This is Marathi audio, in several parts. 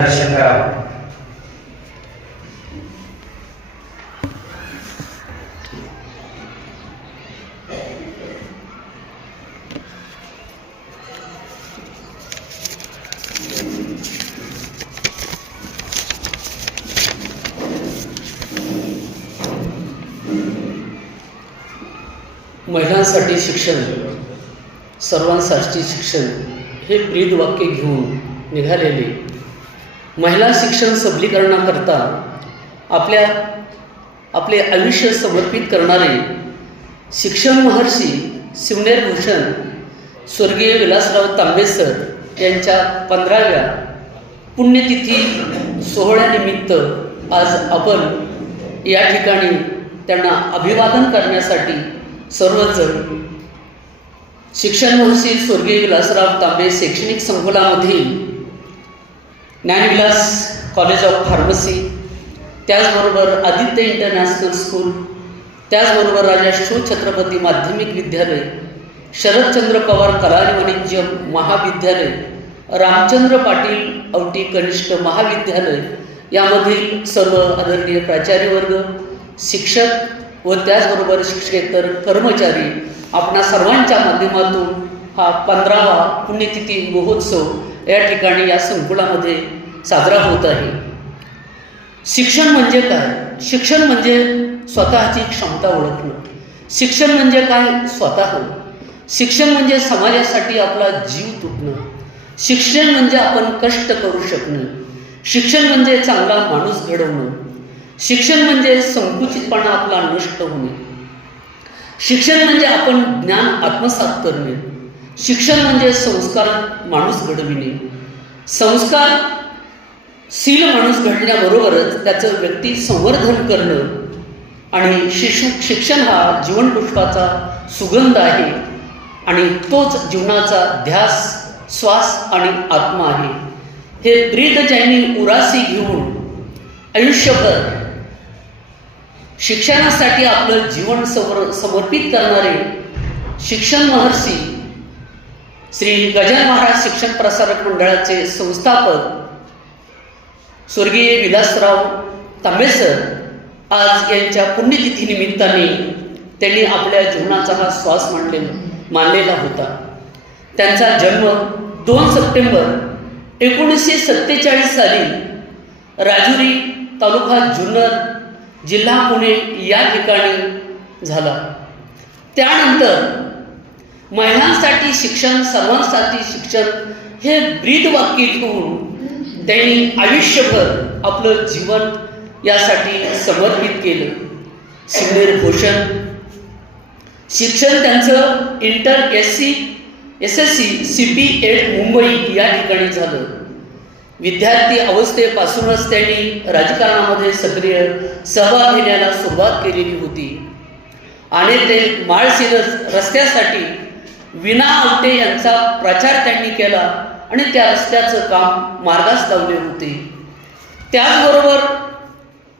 दर्शन महिलांसाठी शिक्षण सर्वांसाठी शिक्षण हे ब्रीद वाक्य घेऊन निघालेले महिला शिक्षण सबलीकरणाकरता आपल्या आपले आयुष्य समर्पित करणारे शिक्षण महर्षी शिवनेर भूषण स्वर्गीय विलासराव तांबेसर यांच्या पंधराव्या पुण्यतिथी सोहळ्यानिमित्त आज आपण या ठिकाणी त्यांना अभिवादन करण्यासाठी सर्वजण शिक्षण महर्षी स्वर्गीय विलासराव तांबे शैक्षणिक संकुलामधील ज्ञानविलास कॉलेज ऑफ फार्मसी त्याचबरोबर आदित्य इंटरनॅशनल स्कूल त्याचबरोबर राजा शिव छत्रपती माध्यमिक विद्यालय शरदचंद्र पवार कला आणि वाणिज्य महाविद्यालय रामचंद्र पाटील औटी कनिष्ठ महाविद्यालय यामधील सर्व आदरणीय प्राचार्यवर्ग शिक्षक व त्याचबरोबर शिक्षकेतर कर्मचारी आपणा सर्वांच्या माध्यमातून हा पंधरावा पुण्यतिथी महोत्सव या ठिकाणी या संकुलामध्ये साजरा होत आहे. शिक्षण म्हणजे काय? शिक्षण म्हणजे स्वतःची क्षमता ओळखणं. शिक्षण म्हणजे काय? स्वतः. शिक्षण म्हणजे समाजासाठी आपला जीव तुटणं. शिक्षण म्हणजे आपण कष्ट करू शकणं. शिक्षण म्हणजे चांगला माणूस घडवणं. शिक्षण म्हणजे संकुचितपणा आपला नष्ट होणे. शिक्षण म्हणजे आपण ज्ञान आत्मसात करणे. शिक्षण म्हणजे संस्कार माणूस घडविणे. संस्कार सील माणूस घडण्याबरोबरच त्याचं व्यक्ती संवर्धन करणं आणि शिशु शिक्षण हा जीवनपुष्पाचा सुगंध आहे आणि तोच जीवनाचा ध्यास श्वास आणि आत्मा आहे. हे ब्रीद ज्यांनी उरासी घेऊन आयुष्यभर शिक्षणासाठी आपलं जीवन समर समर्पित करणारे शिक्षण महर्षी श्री गजन महाराज शिक्षण प्रसारक मंडळाचे संस्थापक स्वर्गीय विलासराव तांबेसर आज यांच्या पुण्यतिथी निमित्ताने त्यांनी आपल्या जीवनाचा हा श्वास मांडलेला मानलेला होता. त्यांचा जन्म दोन सप्टेंबर एकोणीसशे सत्तेचाळीस साली राजुरी तालुका जुन्नर जिल्हा पुणे या ठिकाणी झाला. त्यानंतर महिलांसाठी शिक्षण सर्वांसाठी शिक्षण हे ब्रीद वाक्य घेऊन त्यांनी आयुष्यभर आपलं जीवन यासाठी समर्पित केलं. सिग्नेर भूषण. शिक्षण त्यांचं inter S C S S C C P Ed Mumbai या ठिकाणी झालं. विद्यार्थी अवस्थेपासूनच त्यांनी राजकारणामध्ये सक्रिय सहभाग घेण्याला सुरुवात केलेली होती. आणि ते माळशिरस रस्त्यासाठी विना आवटे यांचा प्रचार त्यांनी केला आणि त्या रस्त्याचं काम मार्गास लावले होते. त्याचबरोबर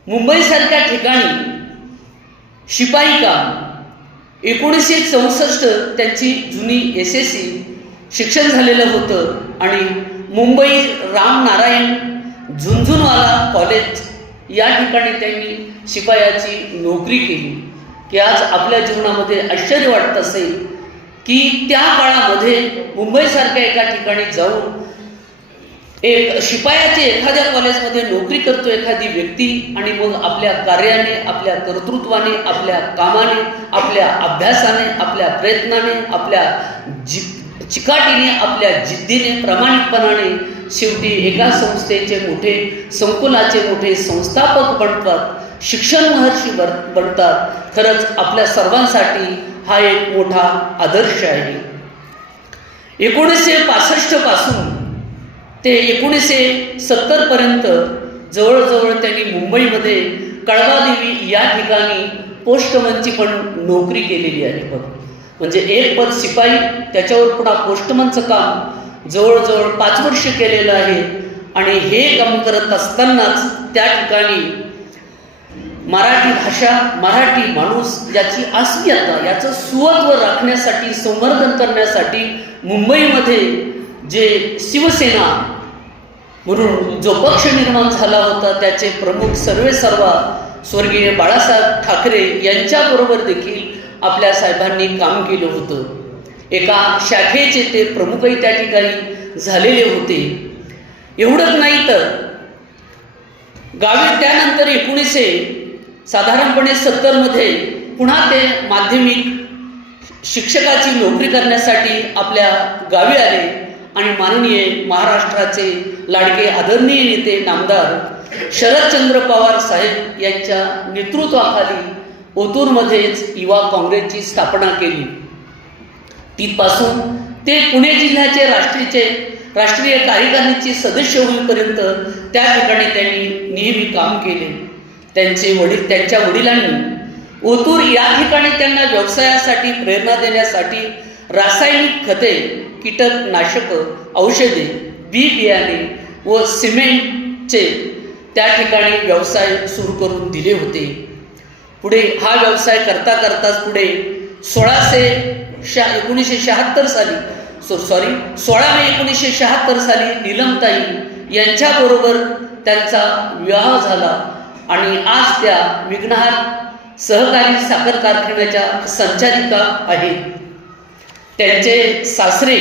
मुंबईसारख्या ठिकाणी शिपाई काम एकोणीसशे चौसष्ट त्यांची जुनी एस एस सी शिक्षण झालेलं होतं आणि मुंबई रामनारायण झुंझुनवाला कॉलेज या ठिकाणी त्यांनी शिपायाची नोकरी केली की आज आपल्या जीवनामध्ये आश्चर्य वाटत असेल की त्या काळामध्ये मुंबईसारख्या एका ठिकाणी जाऊन एक शिपायाचे एखाद्या कॉलेजमध्ये नोकरी करतो एखादी व्यक्ती आणि मग आपल्या कार्याने आपल्या कर्तृत्वाने आपल्या कामाने आपल्या अभ्यासाने आपल्या प्रयत्नाने आपल्या जि चिकाटीने आपल्या जिद्दीने प्रामाणिकपणाने शेवटी एका संस्थेचे मोठे संकुलाचे मोठे संस्थापक बनतात शिक्षण महर्षी बन बनतात. खरंच आपल्या सर्वांसाठी हा एक मोठा आदर्श आहे. एकोणीसशे पासष्टपासून ते एकोणीसशे सत्तरपर्यंत जवळजवळ त्यांनी मुंबईमध्ये कळवादेवी या ठिकाणी पोस्टमनची पण नोकरी केलेली आहे बघ. म्हणजे एक पद शिपाई त्याच्यावर पुन्हा पोस्टमनचं काम जवळजवळ पाच वर्ष केलेलं आहे. आणि हे काम करत असतानाच त्या ठिकाणी मराठी भाषा मराठी माणूस याची अस्मिता याचं सुवत्व राखण्यासाठी संवर्धन करण्यासाठी मुंबईमध्ये जे शिवसेना म्हणून जो पक्ष निर्माण झाला होता त्याचे प्रमुख सर्वे सर्वा स्वर्गीय बाळासाहेब ठाकरे यांच्याबरोबर देखील आपल्या साहेबांनी काम केलं होतं. एका शाखेचे ते प्रमुखही त्या ठिकाणी झालेले होते. एवढंच नाही तर गावी त्यानंतर एकोणीसशे साधारणपणे सत्तरमध्ये पुन्हा ते माध्यमिक शिक्षकाची नोकरी करण्यासाठी आपल्या गावी आले आणि माननीय महाराष्ट्राचे लाडके आदरणीय नेते नामदार शरदचंद्र पवार साहेब यांच्या नेतृत्वाखाली ओतूरमध्येच युवा काँग्रेसची स्थापना केली. तिथपासून ते पुणे जिल्ह्याचे राष्ट्रीयचे राष्ट्रीय कार्यकारिणीचे सदस्य होईपर्यंत त्या ठिकाणी त्यांनी नेहमी काम केले. त्यांचे वडील त्यांच्या वडिलांनी ओतूर या ठिकाणी त्यांना व्यवसायासाठी प्रेरणा देण्यासाठी रासायनिक खते कीटकनाशकं औषधे बी बियाणे व सिमेंटचे त्या ठिकाणी व्यवसाय सुरू करून दिले होते. पुढे हा व्यवसाय करता करताच पुढे सोळाशे शहा एकोणीसशे शहात्तर साली सो सॉरी सोळा मे एकोणीसशे शहात्तर साली नीलमताई यांच्याबरोबर त्यांचा विवाह झाला. आणि आज त्या विघ्नहार सहकारी साखर कारखान्याच्या संचालिका आहेत. त्यांचे सासरे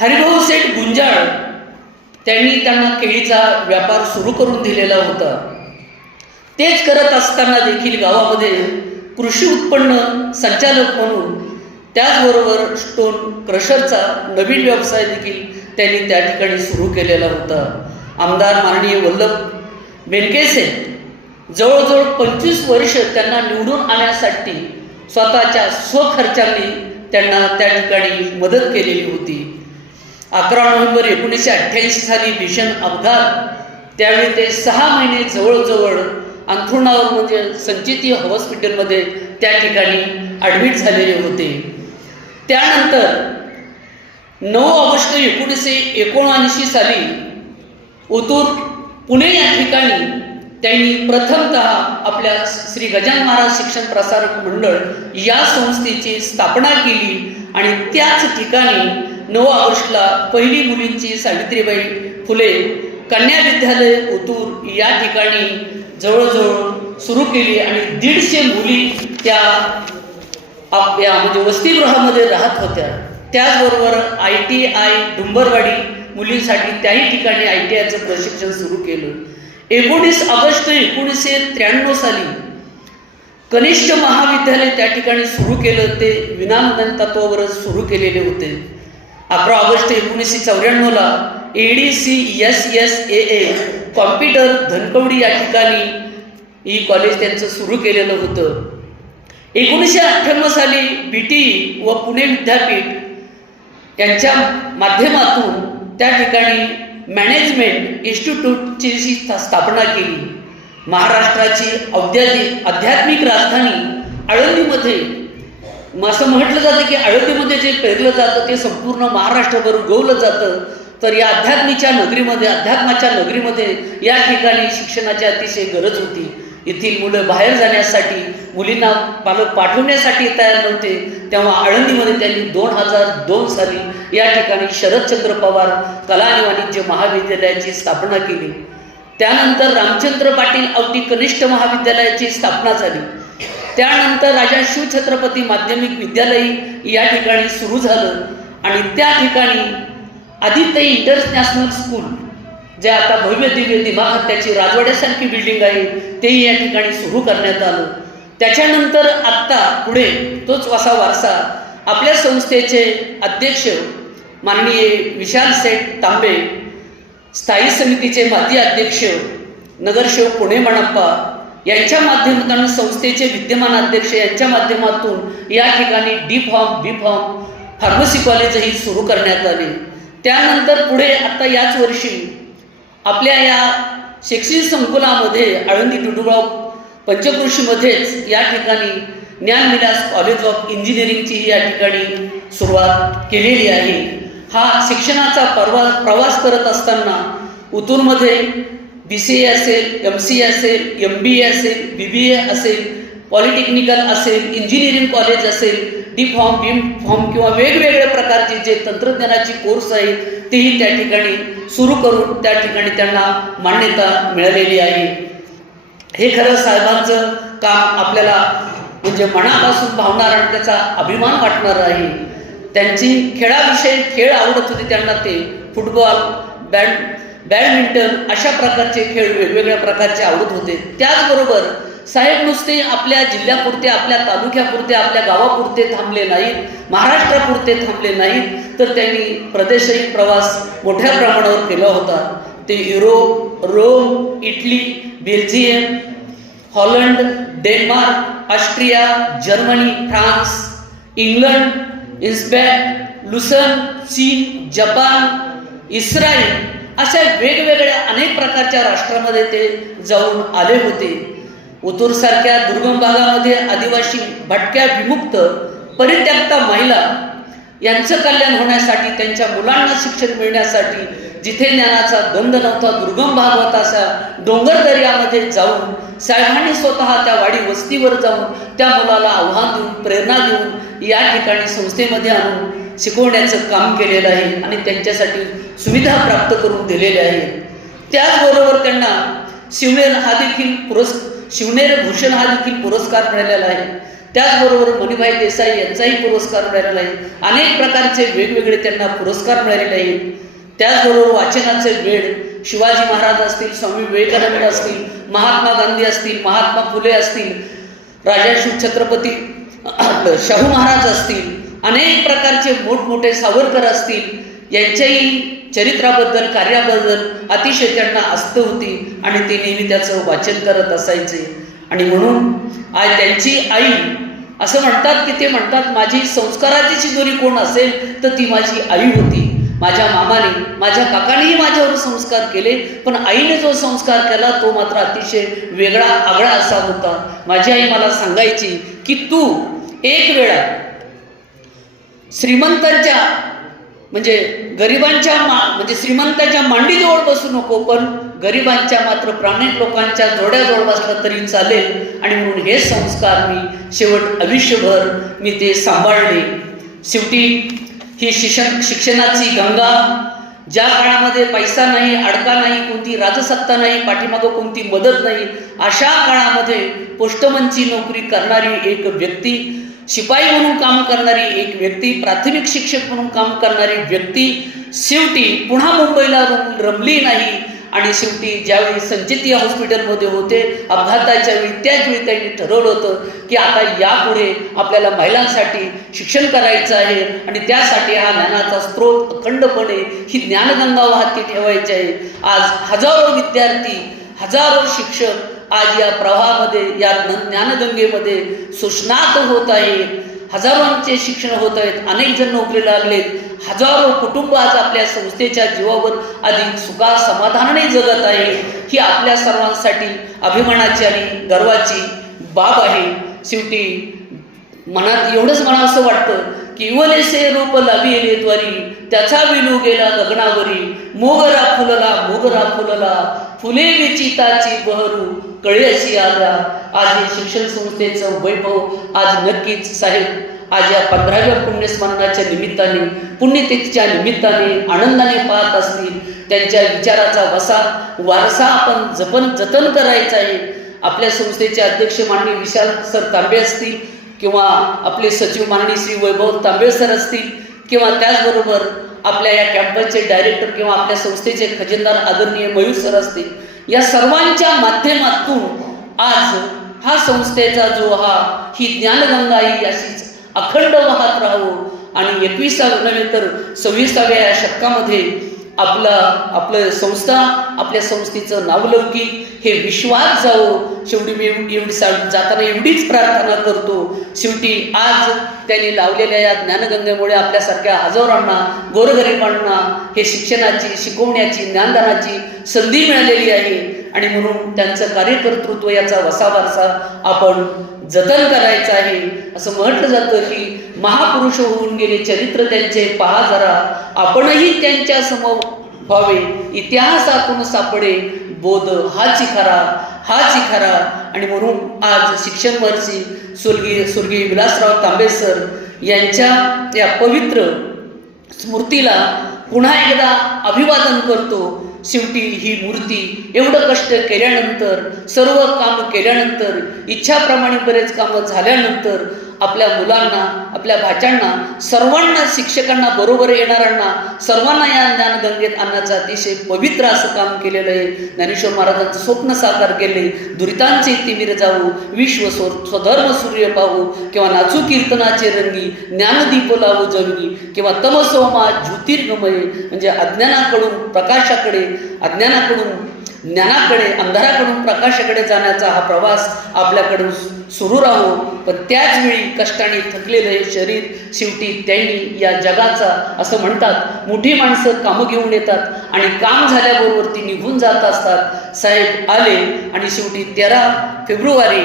हरिभाऊ सेठ गुंजाळ त्यांनी त्यांना केळीचा व्यापार सुरू करून दिलेला होता. तेच करत असताना देखील गावामध्ये कृषी उत्पन्न संचालक म्हणून त्याचबरोबर स्टोन क्रशरचा नवीन व्यवसाय देखील त्यांनी त्या ठिकाणी सुरू केलेला होता. आमदार माननीय वल्लभ बेनकेसे जवळजवळ पंचवीस वर्ष त्यांना निवडून आणण्यासाठी स्वतःच्या स्वखर्चांनी त्यांना त्या ठिकाणी मदत केलेली होती. अकरा नोव्हेंबर एकोणीसशे अठ्ठ्याऐंशी साली भीषण अपघात. त्यावेळी ते सहा महिने जवळजवळ अंथरुणावर म्हणजे संचिती हॉस्पिटलमध्ये त्या ठिकाणी ॲडमिट झालेले होते. त्यानंतर नऊ ऑगस्ट एकोणीसशे एकोणऐंशी साली ओतूर पुणे या ठिकाणी त्यांनी प्रथमतः आपल्या श्री गजान महाराज शिक्षण प्रसारक मंडळ या संस्थेची स्थापना केली आणि त्याच ठिकाणी नऊ ऑगस्टला पहिली मुलींची सावित्रीबाई फुले कन्या विद्यालय ओतूर या ठिकाणी जवळजवळ सुरू केली आणि दीडशे मुली त्या आपल्या म्हणजे वसतिगृहामध्ये राहत होत्या. त्याचबरोबर आय टी आय डुंबरवाडी मुलींसाठी त्याही ठिकाणी आय टी आयचं प्रशिक्षण सुरू केलं. एकोणीस ऑगस्ट एकोणीसशे त्र्याण्णव साली कनिष्ठ महाविद्यालय त्या ठिकाणी सुरू केलं. ते विनामदन तत्वावरच सुरू केलेले होते. अकरा ऑगस्ट एकोणीसशे चौऱ्याण्णवला A D C S S A A computer Dhankawadi या ठिकाणी ही कॉलेज त्यांचं सुरू केलेलं होतं. एकोणीसशे अठ्ठ्याण्णव साली बी टी व पुणे विद्यापीठ यांच्या माध्यमातून त्या ठिकाणी मॅनेजमेंट इन्स्टिट्यूटची स्था- स्थापना केली महाराष्ट्राची औद्योगिक आध्यात्मिक राजधानी अयोध्येमध्ये मग असं म्हटलं जातं की अयोध्येमध्ये जे पेरलं जातं ते संपूर्ण महाराष्ट्रभर उगवलं जातं. तर या अध्यात्मीच्या नगरीमध्ये अध्यात्माच्या नगरीमध्ये या ठिकाणी शिक्षणाची अतिशय गरज होती. येथील मुलं बाहेर जाण्यासाठी मुलींना पालक पाठवण्यासाठी तयार नव्हते तेव्हा आळंदीमध्ये त्यांनी दोन हजार दोन साली या ठिकाणी शरदचंद्र पवार कला आणि वाणिज्य महाविद्यालयाची स्थापना केली. त्यानंतर रामचंद्र पाटील अवटी कनिष्ठ महाविद्यालयाची स्थापना झाली. त्यानंतर राजा शिवछत्रपती माध्यमिक विद्यालय या ठिकाणी सुरू झालं आणि त्या ठिकाणी आदित्य इंटरनॅशनल स्कूल जे आता भव्य दिव्य दिमाखात त्याची राजवाड्यासारखी बिल्डिंग आहे तेही या ठिकाणी सुरू करण्यात आलं. त्याच्यानंतर आत्ता पुढे तोच असा वारसा आपल्या संस्थेचे अध्यक्ष माननीय विशाल सेठ तांबे स्थायी समितीचे माजी अध्यक्ष नगरसेवक पुणे मणप्पा यांच्या माध्यमातून संस्थेचे विद्यमान अध्यक्ष यांच्या माध्यमातून या ठिकाणी D form B form pharmacy कॉलेजही सुरू करण्यात आले. त्यानंतर पुढे आता याच वर्षी आपल्या या शैक्षणिक संकुलामध्ये आळंदी टुडुगाव पंचकृषीमध्येच या ठिकाणी ज्ञानविलास कॉलेज ऑफ इंजिनिअरिंगची या ठिकाणी सुरुवात केलेली आहे. हा शिक्षणाचा परवा प्रवास करत असताना उतूरमध्ये बी सी ए असेल एम सी ए असेल एम बी ए असेल बी बी ए असेल पॉलिटेक्निकल असेल इंजिनिअरिंग कॉलेज असेल डी फॉर्म बी फॉर्म किंवा वेगवेगळ्या प्रकारचे जे तंत्रज्ञानाची कोर्स आहेत तेही त्या ठिकाणी सुरू करून त्या ठिकाणी त्यांना मान्यता मिळालेली आहे. हे खरं साहेबांचं काम आपल्याला म्हणजे मनापासून भावणार आणि त्याचा अभिमान वाटणार आहे. त्यांची खेळाविषयी खेळ आवडत होते त्यांना ते फुटबॉल बॅड बॅडमिंटन अशा प्रकारचे खेळ वेगवेगळ्या प्रकारचे आवडत होते. त्याचबरोबर साहेब नुसते आपल्या जिल्ह्यापुरते आपल्या तालुक्यापुरते आपल्या गावापुरते थांबले नाहीत महाराष्ट्रापुरते थांबले नाहीत तर त्यांनी प्रदेशही प्रवास मोठ्या प्रमाणावर केला होता. ते Europe Rome Italy Belgium Holland Denmark Austria Germany France England Lisbon Lausanne Chin Japan Israel अशा वेगवेगळ्या अनेक प्रकारच्या राष्ट्रामध्ये ते जाऊन आले होते. ओतूरसारख्या दुर्गम भागामध्ये आदिवासी भटक्या विमुक्त परित्यक्ता महिला यांचं कल्याण होण्यासाठी त्यांच्या मुलांना शिक्षण मिळण्यासाठी जिथे ज्ञानाचा गंध नव्हता दुर्गम भाग होता असा डोंगर दर्यामध्ये जाऊन साहेबांनी स्वतः त्या वाडी वस्तीवर जाऊन त्या मुलाला आव्हान देऊन प्रेरणा देऊन या ठिकाणी संस्थेमध्ये आणून शिकवण्याचं काम केलेलं आहे आणि त्यांच्यासाठी सुविधा प्राप्त करून दिलेल्या आहेत. त्याचबरोबर त्यांना शिवनेर हा देखील पुरस्कार शिवनेर भूषण हा देखील पुरस्कार मिळालेला आहे. त्याचबरोबर मणिभाई देसाई यांचाही पुरस्कार मिळालेला आहे. अनेक प्रकारचे वेगवेगळे त्यांना पुरस्कार मिळालेले आहेत. त्याचबरोबर वाचनाचे वेळ शिवाजी महाराज असतील स्वामी विवेकानंद असतील महात्मा गांधी असतील महात्मा फुले असतील राजा छत्रपती शाहू महाराज असतील अनेक प्रकारचे मोठमोठे सावरकर असतील यांच्याही चरित्राबद्दल कार्याबद्दल अतिशय त्यांना आस्थ होती आणि ते नेहमी त्याचं वाचन करत असायचे. आणि म्हणून आज त्यांची आई असं म्हणतात की ते म्हणतात माझी संस्काराची शिदोरी कोण असेल तर ती माझी आई होती. माझ्या मामाने माझ्या काकानेही माझ्यावर संस्कार केले पण आईने जो संस्कार केला तो मात्र अतिशय वेगळा आगळा असा होता. माझी आई मला सांगायची की तू एक वेळा श्रीमंतांच्या म्हणजे गरिबांच्या मा म्हणजे श्रीमंताच्या मांडीजवळ बसू नको पण गरिबांच्या मात्र प्राणिक लोकांच्या जोड्याजवळ बसलं तरी चालेल. आणि म्हणून हे संस्कार मी शेवट आयुष्यभर मी ते सांभाळले. शेवटी ही शिक्षण शिक्षणाची गंगा ज्या काळामध्ये पैसा नाही अडका नाही कोणती राजसत्ता नाही पाठीमागं कोणती मदत नाही अशा काळामध्ये पोस्टमनची नोकरी करणारी एक व्यक्ती शिपाई म्हणून काम करणारी एक व्यक्ती प्राथमिक शिक्षक म्हणून काम करणारी व्यक्ती शेवटी पुन्हा मुंबईला रमली नाही आणि शेवटी ज्यावेळी संचिती हॉस्पिटलमध्ये होते अपघाताच्या वेळी त्याच वेळी त्यांनी ठरवलं होतं की आता यापुढे आपल्याला महिलांसाठी शिक्षण करायचं आहे आणि त्यासाठी हा ज्ञानाचा स्रोत अखंडपणे ही ज्ञानगंगा वाहती ठेवायची आहे. आज हजारो विद्यार्थी हजारो शिक्षक आज या प्रवाहामध्ये या ज्ञानगंगेमध्ये सुष्णात होत आहे हजारोंचे शिक्षण होत आहेत. अनेक जण नोकरी लागलेत. हजारो कुटुंब आज आपल्या संस्थेच्या जीवावर अधिक सुखा समाधानाने जगत आहे. ही आपल्या सर्वांसाठी अभिमानाची आणि गर्वाची बाब आहे. शेवटी मनात एवढंच मला असं वाटतं की रूप लाविले द्वारी त्याचा विलू गेला गगनावरी मोगरा फुलला मोगरा फुलला. फुले विचिताची बहरू. कळेशी आला आज हे शिक्षण संस्थेचं वैभव आज नक्कीच साहेब. आज या पंधराव्या पुण्यस्मरणाच्या निमित्ताने पुण्यतिथीच्या निमित्ताने आनंदाने पाहत असतील. त्यांच्या विचाराचा वसा वारसा आपण जपन जतन करायचा आहे. आपल्या संस्थेचे अध्यक्ष माननीय विशाल सर तांबे असतील किंवा आपले सचिव माननीय श्री वैभव तांबे सर असतील किंवा त्याचबरोबर आपल्या या कॅम्पसचे डायरेक्टर किंवा आपल्या संस्थेचे खजिनदार आदरणीय मयूर सर असतील या सर्वांच्या माध्यमातून आज हा संस्थेचा जो हा ही ज्ञानगंगा ही अशीच अखंड वाहत राहावं आणि एकविसाव्या नव्हे तर सव्वीसाव्या या शतकामध्ये आपला आपलं संस्था आपल्या संस्थेचं नावलौकिक हे विश्वास जावो शेवटी मी एवढी जाताना एवढीच प्रार्थना करतो. शेवटी आज त्यांनी लावलेल्या या ज्ञानगंगेमुळे आपल्यासारख्या हजारांना गोरगरिबांना हे शिक्षणाची शिकवण्याची ज्ञानदानाची संधी मिळालेली आहे. आणि म्हणून त्यांचं कार्यकर्तृत्व याचा वसा वारसा आपण जतन करायचं आहे. असं म्हटलं जातं की महापुरुष होऊन गेले चरित्र त्यांचे पहा जरा. आपणही त्यांच्यासमोर व्हावे. इतिहासातून सापडे बोध. हा चिखारा हा चिखारा आणि म्हणून आज शिक्षण महर्षी स्वर्गीय स्वर्गीय विलासराव तांबे सर यांच्या या पवित्र स्मृतीला पुन्हा एकदा अभिवादन करतो. शेवटी ही मूर्ती एवढं कष्ट केल्यानंतर सर्व काम केल्यानंतर इच्छाप्रमाणे बरेच कामं झाल्यानंतर आपल्या मुलांना आपल्या भाच्यांना सर्वांना शिक्षकांना बरोबर येणाऱ्यांना सर्वांना या ज्ञानगंगेत आणण्याचं अतिशय पवित्र असं काम केलेलं आहे. ज्ञानेश्वर महाराजांचं स्वप्न साकार केले. दुरितांचे तिमिर जाऊ विश्व स्व स्वधर्म सूर्य पाहू किंवा नाचू कीर्तनाचे रंगी ज्ञानदीप लावू जगनी किंवा तमसोमा ज्योतिर्गमय म्हणजे अज्ञानाकडून प्रकाशाकडे अज्ञानाकडून ज्ञानाकडे अंधाराकडून प्रकाशाकडे जाण्याचा हा प्रवास आपल्याकडून सुरू राहो. पण त्याचवेळी कष्टाने थकलेलं हे शरीर शेवटी त्यांनी या जगाचा असं म्हणतात मोठी माणसं कामं घेऊन येतात आणि काम झाल्याबरोबर ती निघून जात असतात. साहेब आले आणि शेवटी तेरा फेब्रुवारी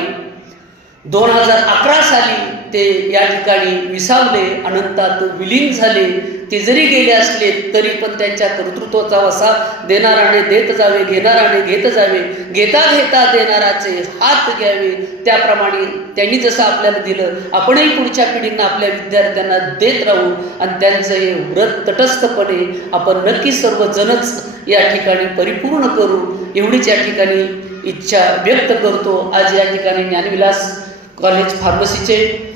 दोन हजार अकरा साली ते या ठिकाणी विसावले अनंतात विलीन झाले. ते जरी गेले असले तरी पण त्यांच्या कर्तृत्वाचा वसा देणाराने देत जावे घेणाराने घेत जावे. घेता घेता देणाराचे हात घ्यावे. त्याप्रमाणे त्यांनी जसं आपल्याला दिलं आपणही पुढच्या पिढींना आपल्या विद्यार्थ्यांना देत राहू आणि त्यांचं हे व्रत तटस्थपणे आपण नक्की सर्वजणच या ठिकाणी परिपूर्ण करू. एवढीच या ठिकाणी इच्छा व्यक्त करतो. आज या ठिकाणी ज्ञानविलास कॉलेज फार्मसीचे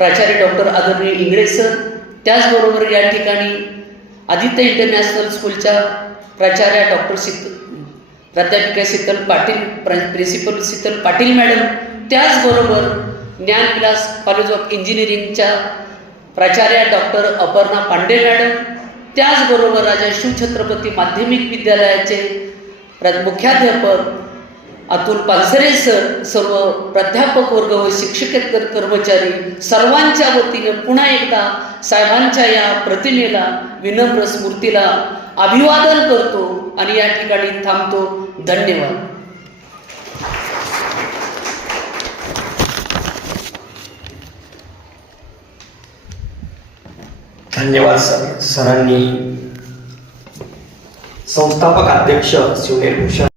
प्राचार्य डॉक्टर आदरणीय इंगळे सर त्याचबरोबर या ठिकाणी आदित्य इंटरनॅशनल स्कूलच्या प्राचार्या डॉक्टर शीत प्राध्यापिका शीतल पाटील प्र प्रिन्सिपल शीतल पाटील मॅडम त्याचबरोबर ज्ञानविलास कॉलेज ऑफ इंजिनिअरिंगच्या प्राचार्या डॉक्टर अपर्णा पांडे मॅडम त्याचबरोबर राजा शिवछत्रपती माध्यमिक विद्यालयाचे प्र मुख्याध्यापक अतुल पालसरे सर सर्व प्राध्यापक वर्ग व शिक्षकेतर कर्मचारी सर्वांच्या वतीने पुन्हा एकदा साहेबांच्या या प्रतिमेला विनम्र स्मृतीला अभिवादन करतो आणि या ठिकाणी थांबतो. धन्यवाद. धन्यवाद सर सरांनी संस्थापक अध्यक्ष शिवनेर भूषण